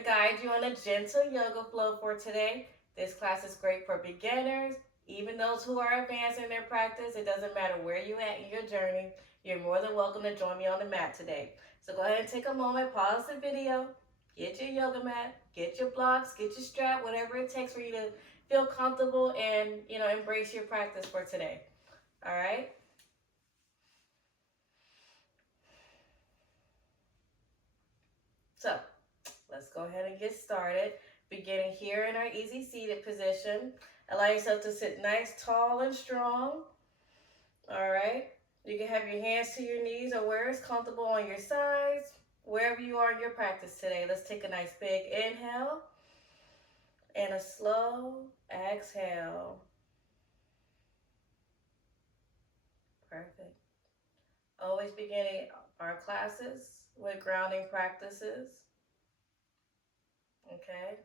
to guide you on a gentle yoga flow for today. This class is great for beginners, even those who are advanced in their practice. It doesn't matter where you're at in your journey. You're more than welcome to join me on the mat today. So go ahead and take a moment, pause the video, get your yoga mat, get your blocks, get your strap, whatever it takes for you to feel comfortable and, embrace your practice for today. All right? So let's go ahead and get started. Beginning here in our easy seated position. Allow yourself to sit nice, tall, and strong. All right. You can have your hands to your knees or where it's comfortable on your sides, wherever you are in your practice today. Let's take a nice big inhale and a slow exhale. Perfect. Always beginning our classes with grounding practices. Okay.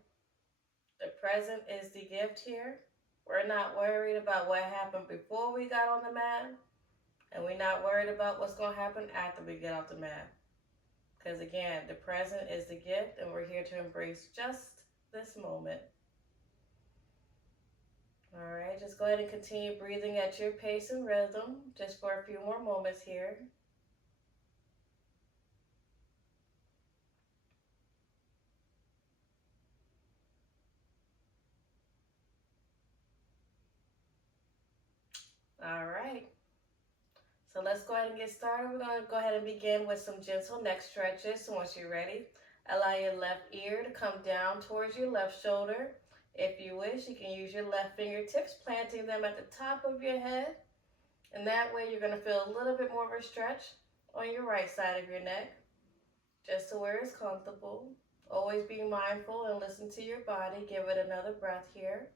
The present is the gift here. We're not worried about what happened before we got on the mat, and we're not worried about what's going to happen after we get off the mat. Because again, the present is the gift, and we're here to embrace just this moment. All right, just go ahead and continue breathing at your pace and rhythm, just for a few more moments here. All right. So let's go ahead and get started. We're going to go ahead and begin with some gentle neck stretches. So once you're ready, allow your left ear to come down towards your left shoulder. If you wish, you can use your left fingertips, planting them at the top of your head. And that way you're going to feel a little bit more of a stretch on your right side of your neck, just to where it's comfortable. Always be mindful and listen to your body. Give it another breath here.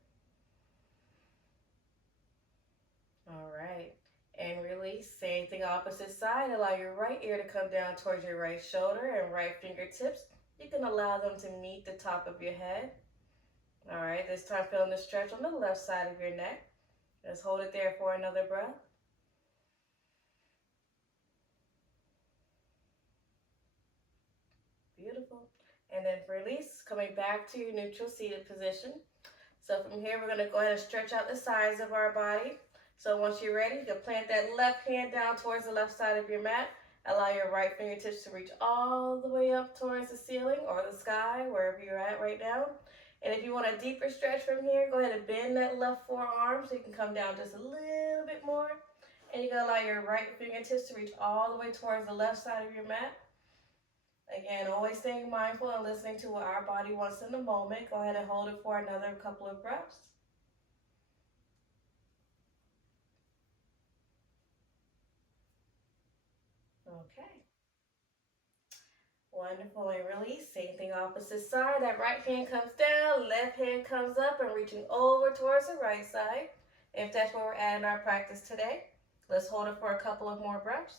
All right. And release. Same thing opposite side. Allow your right ear to come down towards your right shoulder and right fingertips. You can allow them to meet the top of your head. All right. This time feeling the stretch on the left side of your neck. Just hold it there for another breath. Beautiful. And then release, coming back to your neutral seated position. So from here, we're going to go ahead and stretch out the sides of our body. So once you're ready, you can plant that left hand down towards the left side of your mat. Allow your right fingertips to reach all the way up towards the ceiling or the sky, wherever you're at right now. And if you want a deeper stretch from here, go ahead and bend that left forearm so you can come down just a little bit more. And you can allow your right fingertips to reach all the way towards the left side of your mat. Again, always staying mindful and listening to what our body wants in the moment. Go ahead and hold it for another couple of breaths. Okay. Wonderful, and release. Same thing opposite side. That right hand comes down, left hand comes up and reaching over towards the right side. If that's where we're at in our practice today, let's hold it for a couple of more breaths.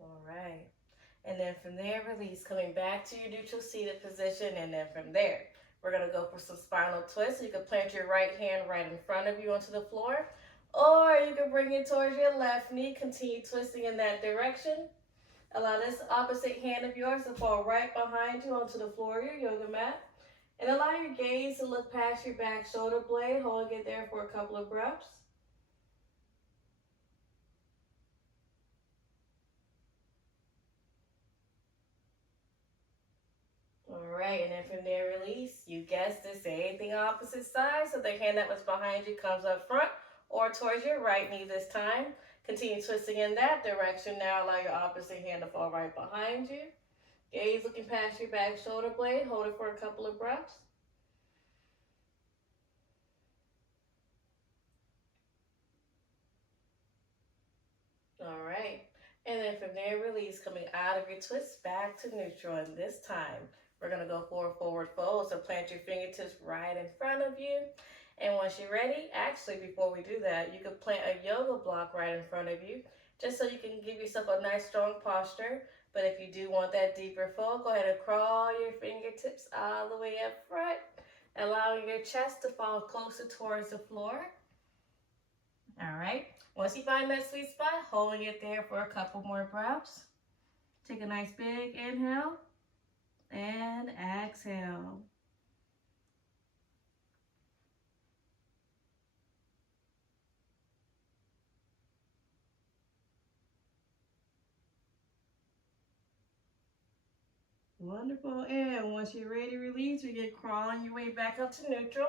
All right. And then from there, release, coming back to your neutral seated position. And then from there, we're going to go for some spinal twists. You can plant your right hand right in front of you onto the floor, or you can bring it towards your left knee. Continue twisting in that direction. Allow this opposite hand of yours to fall right behind you onto the floor of your yoga mat. And allow your gaze to look past your back shoulder blade, holding it there for a couple of breaths. All right, and then from there, release. You guessed it, same thing opposite side. So the hand that was behind you comes up front or towards your right knee this time. Continue twisting in that direction. Now allow your opposite hand to fall right behind you. Gaze looking past your back shoulder blade. Hold it for a couple of breaths. All right. And then from there, release, coming out of your twist back to neutral. And this time, we're going to go for a forward fold. So plant your fingertips right in front of you. And once you're ready, actually, before we do that, you could plant a yoga block right in front of you, just so you can give yourself a nice, strong posture. But if you do want that deeper fold, go ahead and crawl your fingertips all the way up front, allowing your chest to fall closer towards the floor. All right. Once you find that sweet spot, holding it there for a couple more breaths. Take a nice big inhale and exhale. Wonderful. And once you're ready to release, you get crawling your way back up to neutral.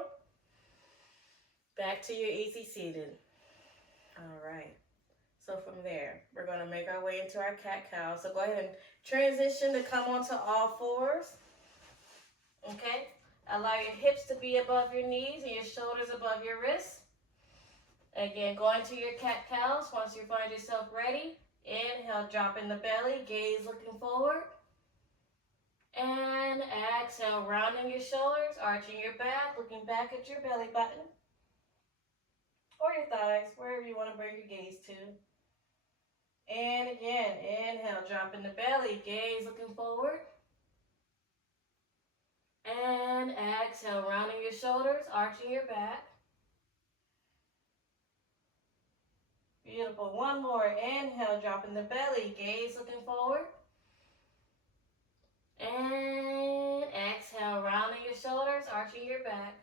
Back to your easy seated. All right. So from there, we're going to make our way into our cat-cow. So go ahead and transition to come onto all fours. Okay? Allow your hips to be above your knees and your shoulders above your wrists. Again, going to your cat-cows. Once you find yourself ready, inhale, drop in the belly, gaze looking forward. And exhale, rounding your shoulders, arching your back, looking back at your belly button or your thighs, wherever you want to bring your gaze to. And again, inhale, drop in the belly, gaze looking forward. And exhale, rounding your shoulders, arching your back. Beautiful. One more. Inhale, drop in the belly, gaze looking forward. And exhale, rounding your shoulders, arching your back.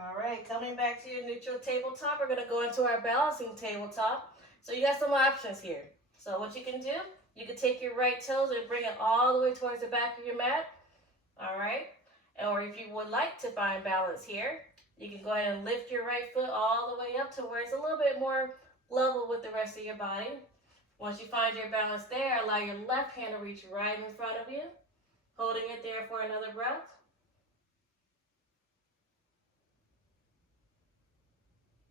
All right, coming back to your neutral tabletop, we're going to go into our balancing tabletop. So you got some options here. So what you can do, you can take your right toes and bring it all the way towards the back of your mat. All right, or if you would like to find balance here, you can go ahead and lift your right foot all the way up to where it's a little bit more level with the rest of your body. Once you find your balance there, allow your left hand to reach right in front of you, holding it there for another breath.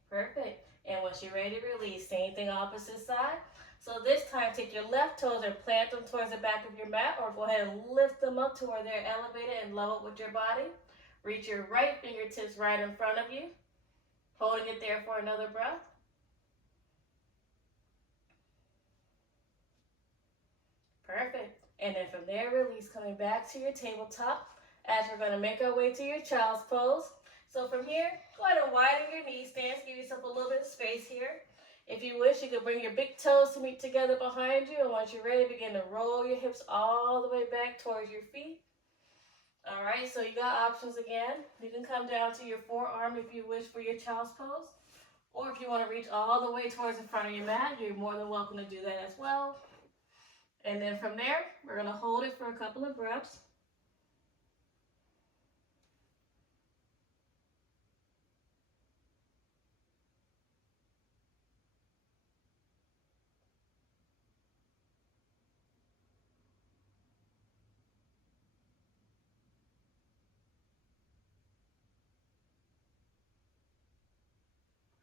Perfect. And once you're ready to release, same thing opposite side. So this time, take your left toes and plant them towards the back of your mat, or go ahead and lift them up to where they're elevated and level with your body. Reach your right fingertips right in front of you, holding it there for another breath. Perfect. And then from there, release, coming back to your tabletop as we're going to make our way to your child's pose. So from here, go ahead and widen your knee stance, give yourself a little bit of space here. If you wish, you can bring your big toes to meet together behind you, and once you're ready, begin to roll your hips all the way back towards your feet. All right, so you got options again. You can come down to your forearm if you wish for your child's pose, or if you want to reach all the way towards the front of your mat, you're more than welcome to do that as well. And then from there, we're going to hold it for a couple of breaths.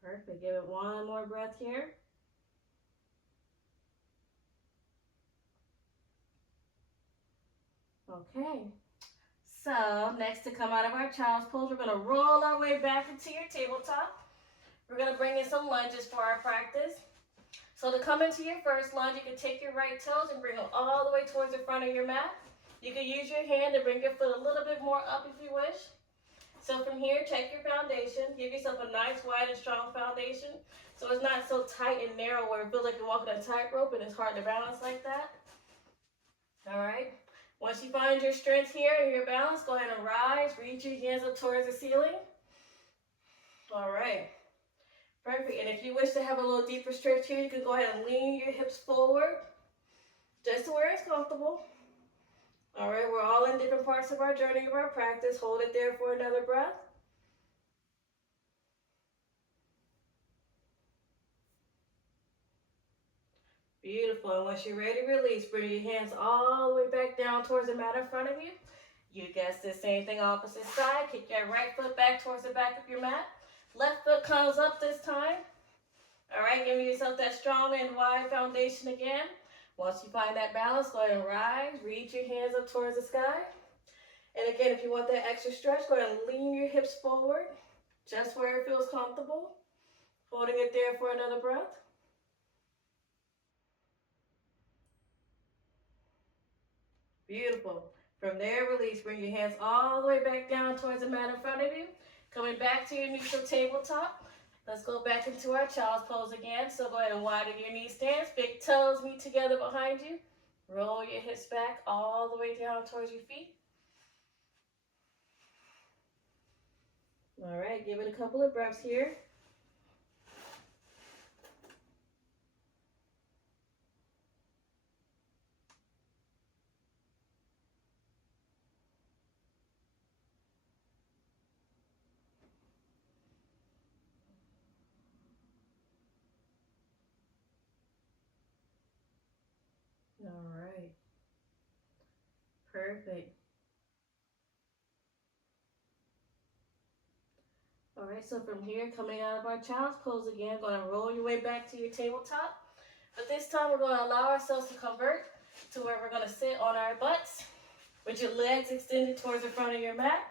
Perfect. Give it one more breath here. Okay. So next, to come out of our child's pose, we're going to roll our way back into your tabletop. We're going to bring in some lunges for our practice. So to come into your first lunge, you can take your right toes and bring them all the way towards the front of your mat. You can use your hand to bring your foot a little bit more up if you wish. So from here, check your foundation. Give yourself a nice, wide, and strong foundation, so it's not so tight and narrow where it feels like you're walking a tightrope and it's hard to balance like that. All right. Once you find your strength here and your balance, go ahead and rise. Reach your hands up towards the ceiling. All right. Perfect. And if you wish to have a little deeper stretch here, you can go ahead and lean your hips forward just to where it's comfortable. All right, we're all in different parts of our journey of our practice. Hold it there for another breath. Beautiful. And once you're ready to release, bring your hands all the way back down towards the mat in front of you. You guessed the same thing, opposite side. Kick your right foot back towards the back of your mat. Left foot comes up this time. All right, giving yourself that strong and wide foundation again. Once you find that balance, go ahead and rise. Reach your hands up towards the sky. And again, if you want that extra stretch, go ahead and lean your hips forward, just where it feels comfortable. Holding it there for another breath. Beautiful. From there, release. Bring your hands all the way back down towards the mat in front of you. Coming back to your neutral tabletop. Let's go back into our child's pose again. So go ahead and widen your knee stance. Big toes meet together behind you. Roll your hips back all the way down towards your feet. All right, give it a couple of breaths here. All right, perfect. All right, so from here, coming out of our child's pose again, going to roll your way back to your tabletop. But this time we're going to allow ourselves to convert to where we're going to sit on our butts with your legs extended towards the front of your mat.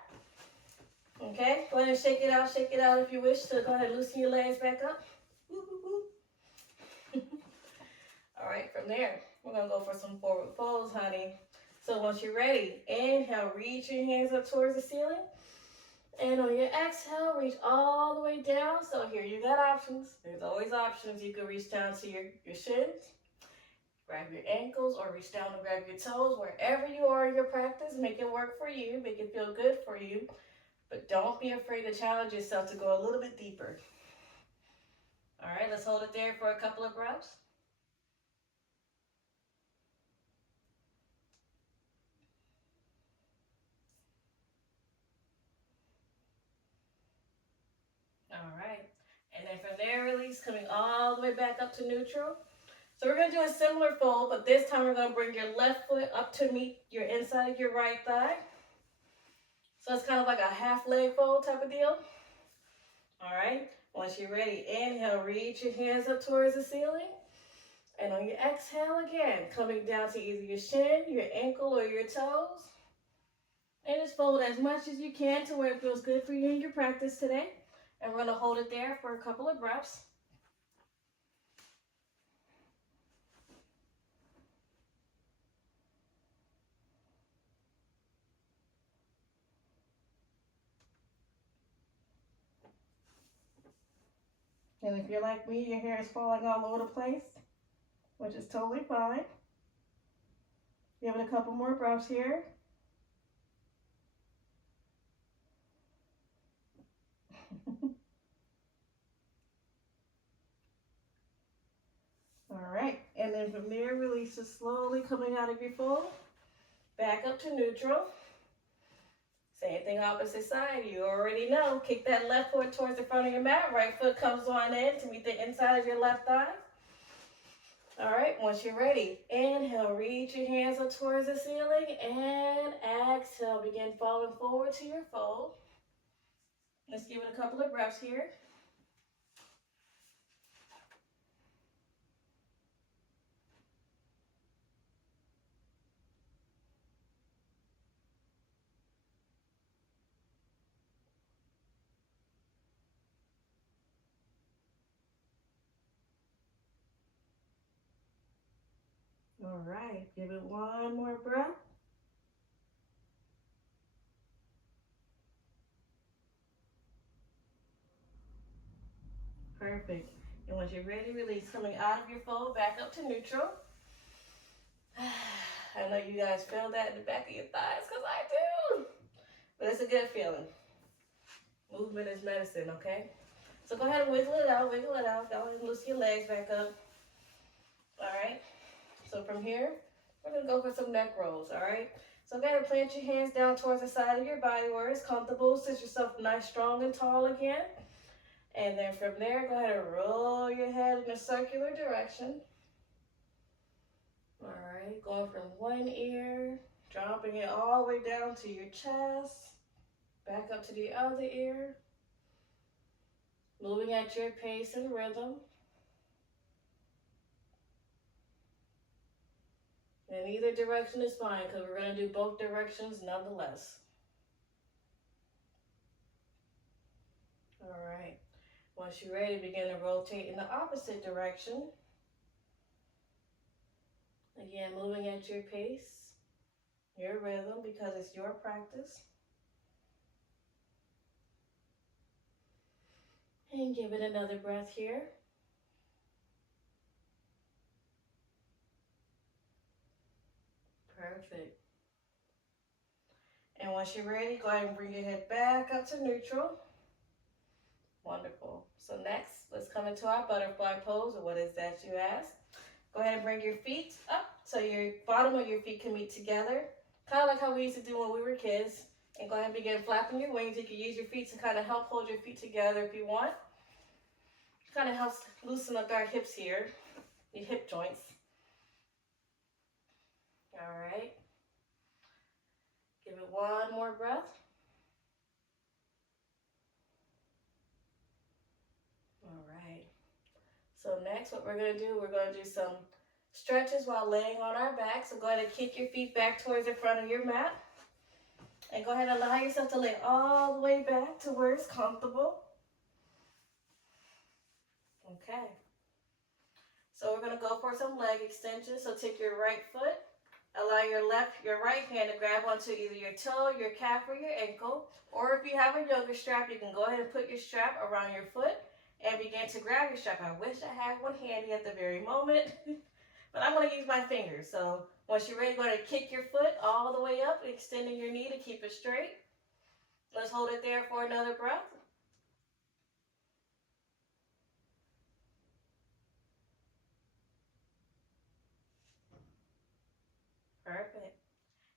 Okay, go ahead and shake it out if you wish to. Go ahead and loosen your legs back up. All right, from there, we're going to go for some forward folds, honey. So once you're ready, inhale, reach your hands up towards the ceiling. And on your exhale, reach all the way down. So here you got options. There's always options. You can reach down to your shins, grab your ankles, or reach down and grab your toes. Wherever you are in your practice, make it work for you. Make it feel good for you. But don't be afraid to challenge yourself to go a little bit deeper. All right, let's hold it there for a couple of breaths. All right, and then from there, release, coming all the way back up to neutral. So we're going to do a similar fold, but this time we're going to bring your left foot up to meet your inside of your right thigh. So it's kind of like a half leg fold type of deal. All right, once you're ready, inhale, reach your hands up towards the ceiling. And on your exhale again, coming down to either your shin, your ankle, or your toes. And just fold as much as you can to where it feels good for you in your practice today. And we're going to hold it there for a couple of breaths. And if you're like me, your hair is falling all over the place, which is totally fine. Give it a couple more breaths here. All right, and then from there, release it slowly coming out of your fold. Back up to neutral. Same thing opposite side. You already know. Kick that left foot towards the front of your mat. Right foot comes on in to meet the inside of your left thigh. All right, once you're ready, inhale, reach your hands up towards the ceiling, and exhale, begin falling forward to your fold. Let's give it a couple of breaths here. All right, give it one more breath. Perfect. And once you're ready, release coming out of your fold, back up to neutral. I know you guys feel that in the back of your thighs, because I do. But it's a good feeling. Movement is medicine, okay? So go ahead and wiggle it out, wiggle it out. Go ahead and loosen your legs back up. All right? So from here, we're going to go for some neck rolls, all right? So go ahead and plant your hands down towards the side of your body where it's comfortable. Sit yourself nice, strong, and tall again. And then from there, go ahead and roll your head in a circular direction. All right, going from one ear, dropping it all the way down to your chest, back up to the other ear, moving at your pace and rhythm. And either direction is fine because we're going to do both directions nonetheless. All right, once you're ready, begin to rotate in the opposite direction. Again, moving at your pace, your rhythm, because it's your practice. And give it another breath here. Perfect. And once you're ready, go ahead and bring your head back up to neutral. Wonderful. So next, let's come into our butterfly pose. Or what is that, you ask? Go ahead and bring your feet up so your bottom of your feet can meet together. Kind of like how we used to do when we were kids. And go ahead and begin flapping your wings. You can use your feet to kind of help hold your feet together if you want. Kind of helps loosen up our hips here, your hip joints. All right. Give it one more breath. All right. So next, what we're going to do, we're going to do some stretches while laying on our back. So go ahead and kick your feet back towards the front of your mat. And go ahead and allow yourself to lay all the way back to where it's comfortable. Okay. So we're going to go for some leg extensions. So take your right foot, allow your right hand to grab onto either your toe, your calf, or your ankle. Or if you have a yoga strap, you can go ahead and put your strap around your foot and begin to grab your strap. I wish I had one handy at the very moment, but I'm going to use my fingers. So once you're ready, go ahead and kick your foot all the way up, extending your knee to keep it straight. Let's hold it there for another breath. Perfect.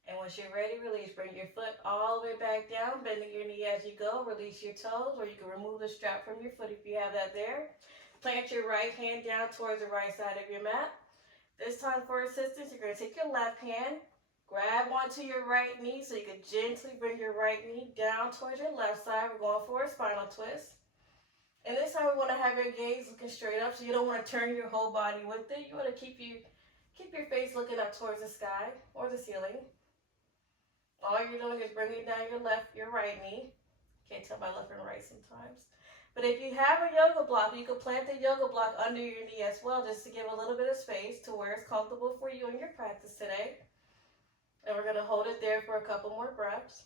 And once you're ready, release. Bring your foot all the way back down, bending your knee as you go. Release your toes, or you can remove the strap from your foot if you have that there. Plant your right hand down towards the right side of your mat. This time for assistance, you're going to take your left hand, grab onto your right knee so you can gently bring your right knee down towards your left side. We're going for a spinal twist. And this time we want to have your gaze looking straight up, so you don't want to turn your whole body with it. You want to keep your face looking up towards the sky or the ceiling. All you're doing is bringing down your right knee. Can't tell my left and right sometimes. But if you have a yoga block, you can plant the yoga block under your knee as well, just to give a little bit of space to where it's comfortable for you in your practice today. And we're going to hold it there for a couple more breaths.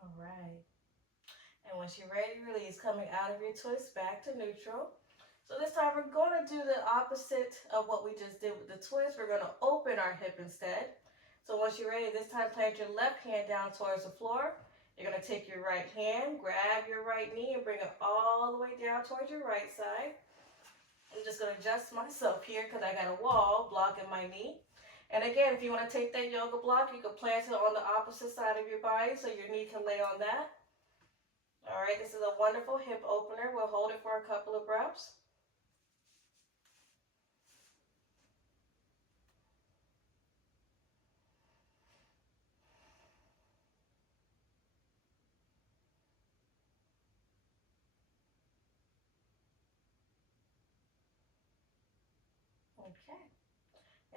All right. And once you're ready, release, coming out of your twist back to neutral. So this time we're going to do the opposite of what we just did with the twist. We're going to open our hip instead. So once you're ready, this time plant your left hand down towards the floor. You're going to take your right hand, grab your right knee, and bring it all the way down towards your right side. I'm just going to adjust myself here because I got a wall blocking my knee. And again, if you want to take that yoga block, you can plant it on the opposite side of your body so your knee can lay on that. All right, this is a wonderful hip opener. We'll hold it for a couple of breaths. Okay.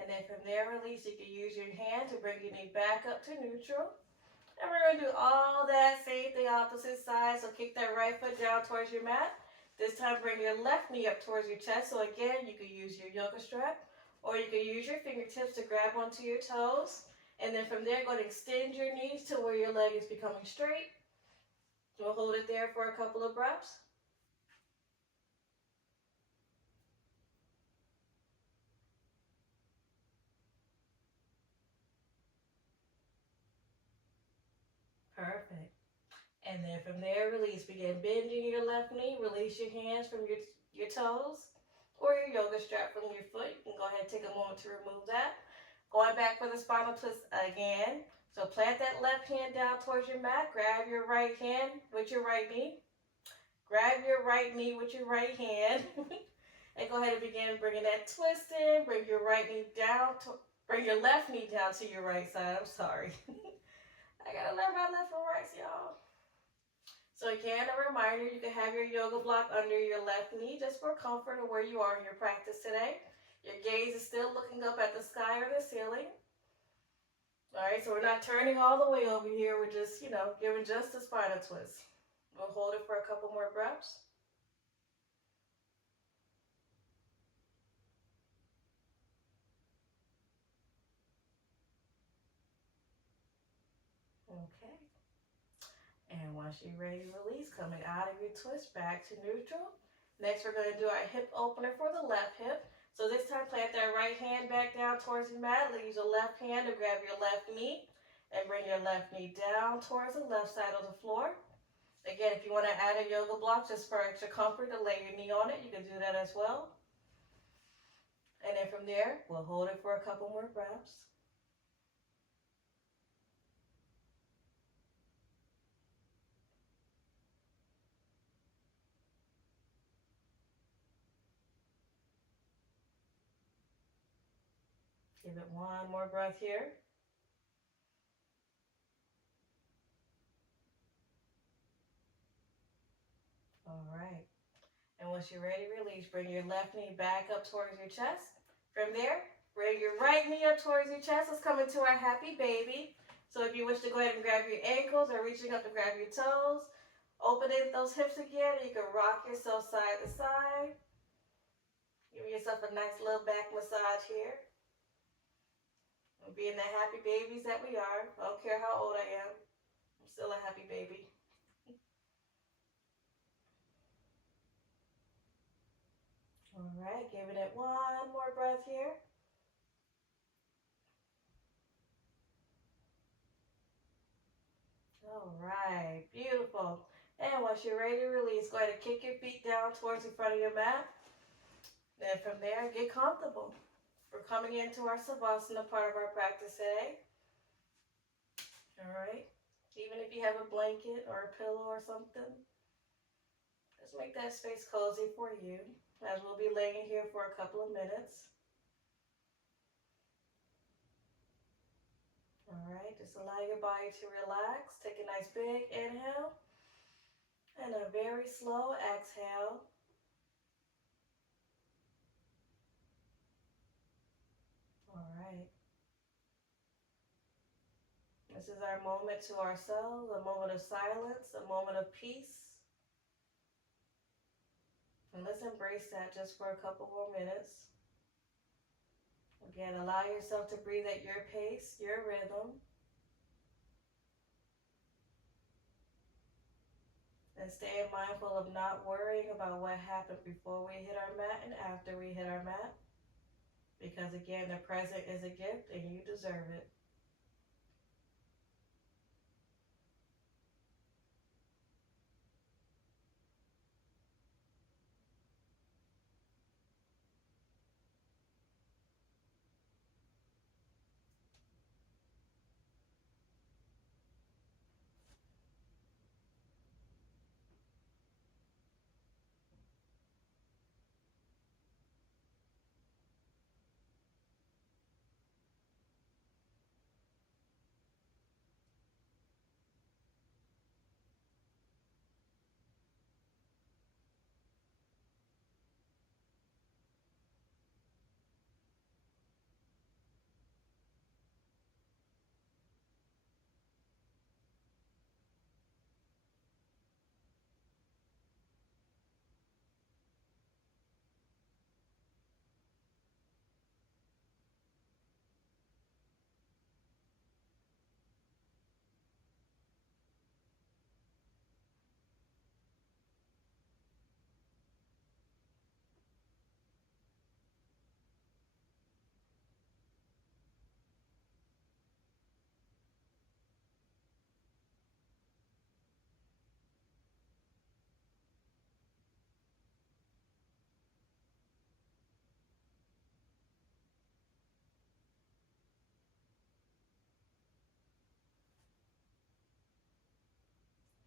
And then from there, release. You can use your hand to bring your knee back up to neutral. And we're going to do all that same thing opposite side. So kick that right foot down towards your mat. This time bring your left knee up towards your chest. So again, you can use your yoga strap, or you can use your fingertips to grab onto your toes. And then from there, go ahead and extend your knees to where your leg is becoming straight. We'll hold it there for a couple of breaths. Perfect. And then from there, release. Begin bending your left knee. Release your hands from your toes or your yoga strap from your foot. You can go ahead and take a moment to remove that. Going back for the spinal twist again. So plant that left hand down towards your mat. Grab your right hand with your right knee. Grab your right knee with your right hand. And go ahead and begin bringing that twist in. Bring your right knee down. Bring your left knee down to your right side. I'm sorry. I gotta learn my left and right, y'all. So again, a reminder, you can have your yoga block under your left knee just for comfort of where you are in your practice today. Your gaze is still looking up at the sky or the ceiling. All right, so we're not turning all the way over here. We're just, giving just a spinal twist. We'll hold it for a couple more breaths. Okay. And once you're ready to release, coming out of your twist back to neutral. Next, we're going to do our hip opener for the left hip. So this time, plant that right hand back down towards the mat. Use your left hand to grab your left knee and bring your left knee down towards the left side of the floor. Again, if you want to add a yoga block just for extra comfort to lay your knee on it, you can do that as well. And then from there, we'll hold it for a couple more breaths. Give it one more breath here. All right. And once you're ready, release. Bring your left knee back up towards your chest. From there, bring your right knee up towards your chest. Let's come into our happy baby. So if you wish to go ahead and grab your ankles or reaching up to grab your toes, opening those hips again. You can rock yourself side to side. Give yourself a nice little back massage here. And being the happy babies that we are, I don't care how old I am, I'm still a happy baby. All right, giving it one more breath here. All right, beautiful. And once you're ready to release, go ahead and kick your feet down towards the front of your mat. Then from there, get comfortable. We're coming into our Savasana part of our practice today. All right, even if you have a blanket or a pillow or something, just make that space cozy for you as we'll be laying here for a couple of minutes. All right, just allow your body to relax. Take a nice big inhale and a very slow exhale. All right. This is our moment to ourselves, a moment of silence, a moment of peace. And let's embrace that just for a couple more minutes. Again, allow yourself to breathe at your pace, your rhythm. And staying mindful of not worrying about what happened before we hit our mat and after we hit our mat. Because again, the present is a gift and you deserve it.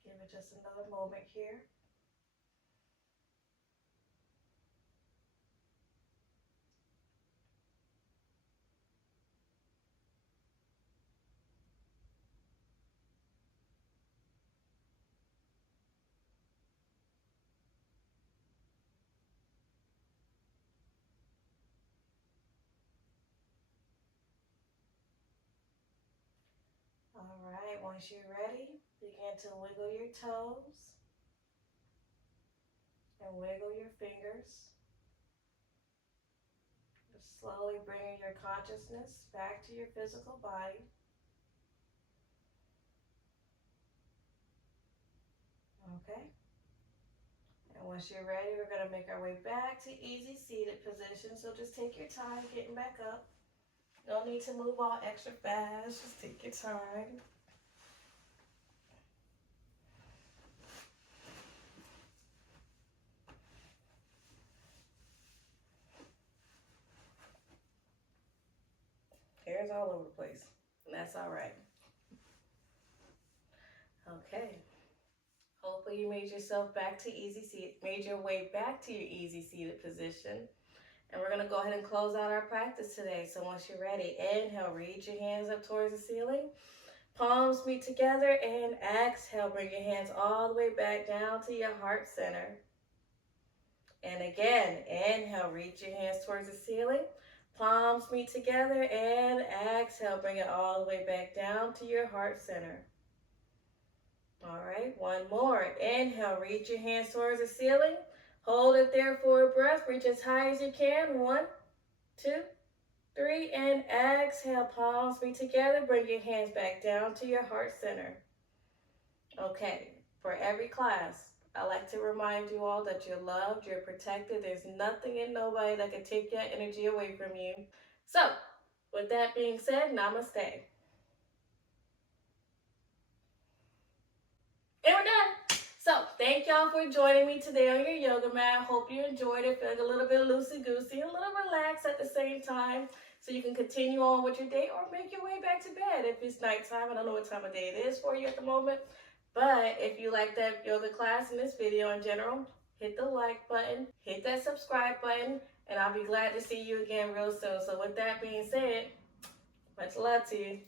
Give it just another moment here. All right, once you're ready, begin to wiggle your toes. and wiggle your fingers. Just slowly bringing your consciousness back to your physical body. Okay. And once you're ready, we're going to make our way back to easy seated position. So just take your time getting back up. No need to move all extra fast. Just take your time. Hair's all over the place, and that's all right. Okay. Hopefully you made yourself back to made your way back to your easy seated position. And we're gonna go ahead and close out our practice today. So once you're ready, inhale, reach your hands up towards the ceiling. Palms meet together, and exhale, bring your hands all the way back down to your heart center. And again, inhale, reach your hands towards the ceiling. Palms meet together, and exhale, bring it all the way back down to your heart center. All right, one more. Inhale, reach your hands towards the ceiling. Hold it there for a breath. Reach as high as you can. 1, 2, 3, and exhale. Palms meet together. Bring your hands back down to your heart center. Okay, for every class, I like to remind you all that you're loved, you're protected. There's nothing and nobody that can take your energy away from you. So, with that being said, namaste. And we're done. So, thank y'all for joining me today on your yoga mat. Hope you enjoyed it. Feeling a little bit loosey-goosey, a little relaxed at the same time. So you can continue on with your day or make your way back to bed if it's nighttime. I don't know what time of day it is for you at the moment. But if you like that yoga class and this video in general, hit the like button, hit that subscribe button, and I'll be glad to see you again real soon. So with that being said, much love to you.